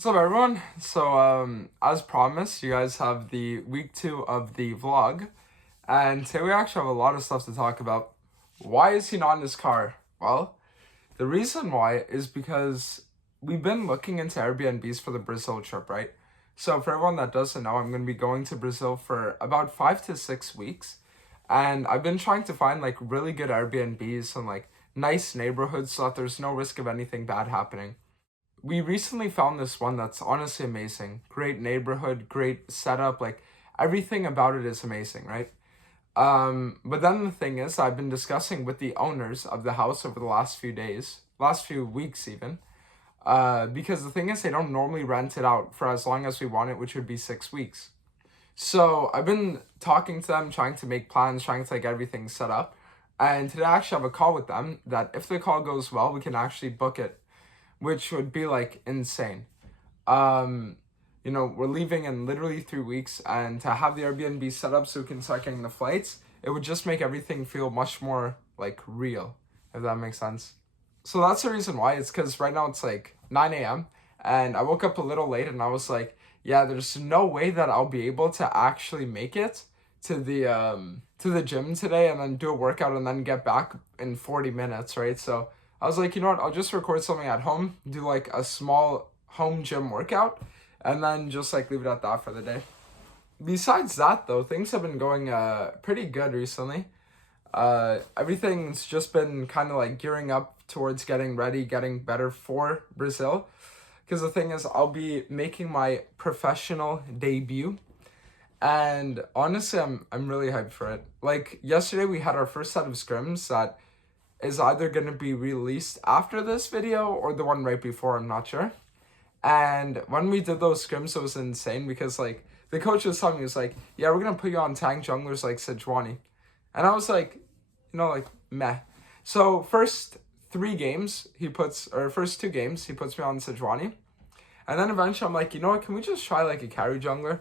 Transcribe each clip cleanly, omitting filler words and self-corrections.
What's up, everyone? So, as promised, you guys have the week 2 of the vlog, and today we actually have a lot of stuff to talk about. Why is he not in his car? Well, the reason why is because we've been looking into Airbnbs for the Brazil trip, right? So, for everyone that doesn't know, I'm going to be going to Brazil for about 5 to 6 weeks, and I've been trying to find like really good Airbnbs and like nice neighborhoods so that there's no risk of anything bad happening. We recently found this one that's honestly amazing. Great neighborhood, great setup, like everything about it is amazing, right? But then the thing is, I've been discussing with the owners of the house over the last few days, last few weeks even, because the thing is, they don't normally rent it out for as long as we want it, which would be 6 weeks. So I've been talking to them, trying to make plans, trying to like everything set up. And today I actually have a call with them that if the call goes well, we can actually book it, which would be like insane. Um, we're leaving in literally 3 weeks, and to have the Airbnb set up so we can start getting the flights, it would just make everything feel much more like real, if that makes sense. So that's the reason why. It's because right now it's like 9 a.m. and I woke up a little late, and I was like, yeah, there's no way that I'll be able to actually make it to the gym today and then do a workout and then get back in 40 minutes, right? So I was like, you know what, I'll just record something at home, do like a small home gym workout, and then just like leave it at that for the day. Besides that though, things have been going pretty good recently. Everything's just been kind of like gearing up towards getting ready, getting better for Brazil. Because the thing is, I'll be making my professional debut, and honestly, I'm really hyped for it. Like yesterday, we had our first set of scrims that is either going to be released after this video or the one right before, I'm not sure. And when we did those scrims, it was insane because like the coach was telling me, he was like, yeah, we're going to put you on tank junglers like Sejuani. And I was like, like meh. So first 2 games, he puts me on Sejuani. And then eventually I'm like, you know what, can we just try like a carry jungler?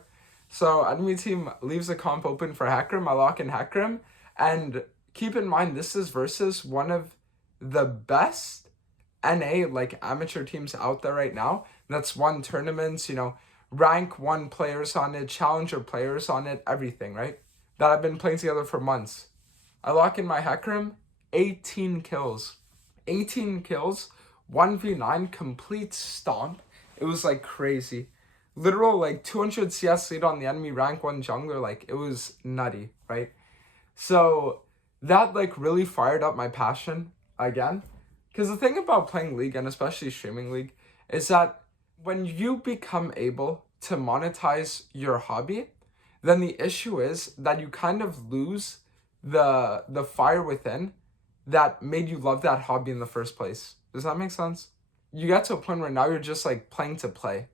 So enemy team leaves the comp open for Hecarim, I lock in Hecarim, and keep in mind, this is versus one of the best NA, like amateur teams out there right now. That's won tournaments, rank 1 players on it, challenger players on it, everything, right? That I've been playing together for months. I lock in my Hecarim, 18 kills. 18 kills, 1v9, complete stomp. It was like crazy. Literal like 200 CS lead on the enemy rank 1 jungler, like it was nutty, right? So that like really fired up my passion again. Because the thing about playing League, and especially streaming League, is that when you become able to monetize your hobby, then the issue is that you kind of lose the fire within that made you love that hobby in the first place. Does that make sense? You get to a point where now you're just like playing to play,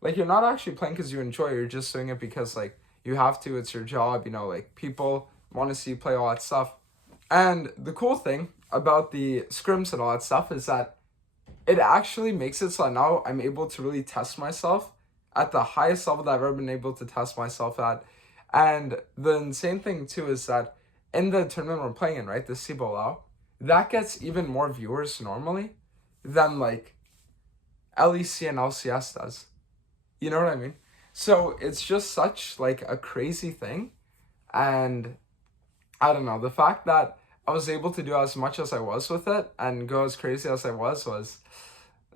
Like you're not actually playing because you enjoy it, you're just doing it because like you have to, it's your job, like people want to see you play all that stuff. And the cool thing about the scrims and all that stuff is that it actually makes it so now I'm able to really test myself at the highest level that I've ever been able to test myself at. And the insane thing too is that in the tournament we're playing in, right, the Cibolao, that gets even more viewers normally than like LEC and LCS does. You know what I mean? So it's just such like a crazy thing. And I don't know, the fact that I was able to do as much as I was with it and go as crazy as I was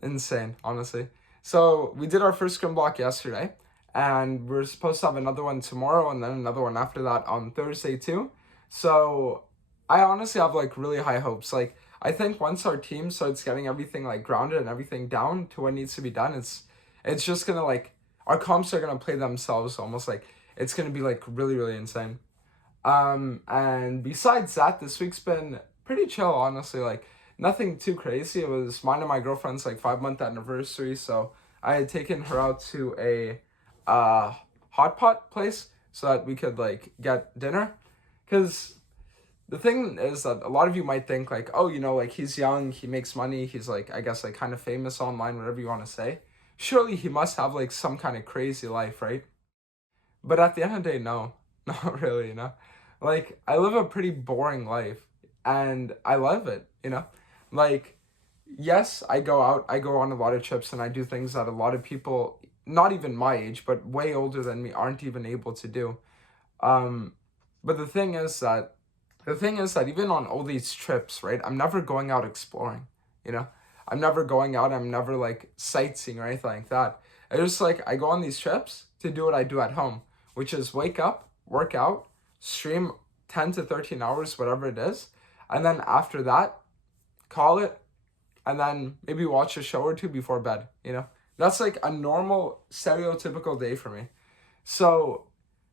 insane, honestly. So we did our first scrim block yesterday, and we're supposed to have another one tomorrow and then another one after that on Thursday too. So I honestly have like really high hopes. Like I think once our team starts getting everything like grounded and everything down to what needs to be done, it's just gonna like, our comps are gonna play themselves almost, like it's gonna be like really, really insane. And besides that, this week's been pretty chill, honestly, like nothing too crazy. It was mine and my girlfriend's like 5-month anniversary, so I had taken her out to a hot pot place so that we could like get dinner. Because the thing is that a lot of you might think like, oh, like he's young, he makes money, he's like, I guess like kind of famous online, whatever you want to say. Surely he must have like some kind of crazy life, right? But at the end of the day, no, not really, Like I live a pretty boring life and I love it, Like yes, I go out, I go on a lot of trips, and I do things that a lot of people, not even my age, but way older than me, aren't even able to do. Um, but the thing is that even on all these trips, right, I'm never going out exploring, you know? I'm never going out, I'm never like sightseeing or anything like that. I just like, I go on these trips to do what I do at home, which is wake up, work out, stream 10 to 13 hours, whatever it is. And then after that, call it, and then maybe watch a show or two before bed, you know? That's like a normal, stereotypical day for me. So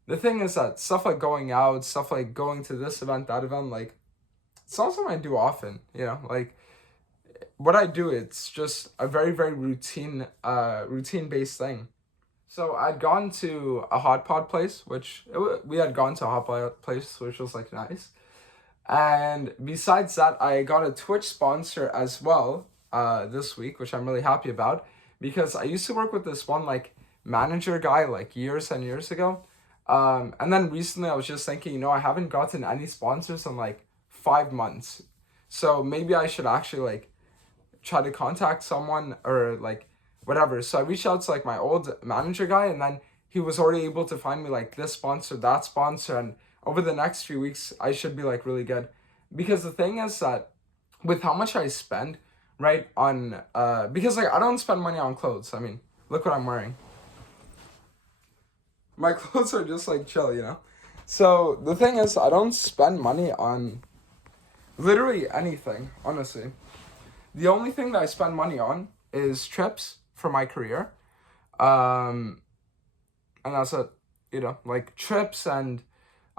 the thing is that stuff like going out, stuff like going to this event, that event, like, it's not something I do often, you know? Like, what I do, it's just a very, very routine-based thing. So I'd gone to a hot pot place, we had gone to a hot pot place, which was like nice. And besides that, I got a Twitch sponsor as well this week, which I'm really happy about, because I used to work with this one like manager guy like years and years ago. And then recently I was just thinking, I haven't gotten any sponsors in like 5 months. So maybe I should actually like try to contact someone or like whatever. So I reached out to like my old manager guy, and then he was already able to find me like this sponsor, that sponsor, and over the next few weeks I should be like really good. Because the thing is that with how much I spend, right, on because like I don't spend money on clothes. I mean, look what I'm wearing. My clothes are just like chill, you know? So the thing is, I don't spend money on literally anything, honestly. The only thing that I spend money on is trips for my career. Um, and that's it, like trips, and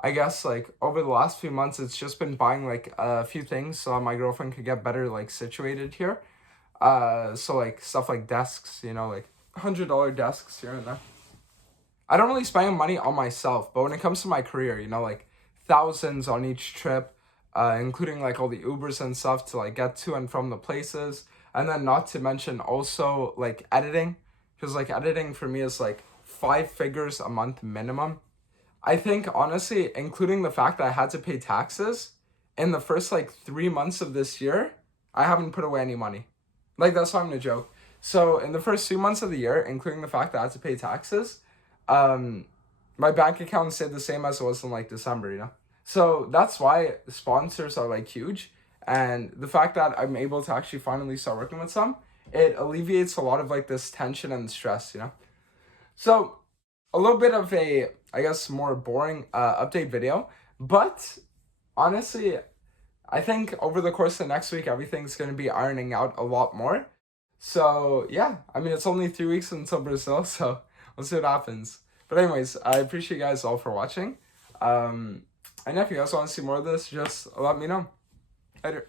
I guess like over the last few months, it's just been buying like a few things so my girlfriend could get better like situated here. So like stuff like desks, like $100 desks here and there. I don't really spend money on myself, but when it comes to my career, like thousands on each trip, including like all the Ubers and stuff to like get to and from the places. And then not to mention also like editing, because like editing for me is like 5 figures a month minimum. I think honestly, including the fact that I had to pay taxes in the first like 3 months of this year, I haven't put away any money. Like that's not even a joke. So in the first 2 months of the year, including the fact that I had to pay taxes, um, my bank account stayed the same as it was in like December. So that's why sponsors are like huge. And the fact that I'm able to actually finally start working with some, it alleviates a lot of like this tension and stress. So a little bit of a, I guess, more boring update video, but honestly, I think over the course of next week, everything's going to be ironing out a lot more. So yeah, I mean, it's only 3 weeks until Brazil, so we'll see what happens. But anyways, I appreciate you guys all for watching. And if you guys want to see more of this, just let me know. Later.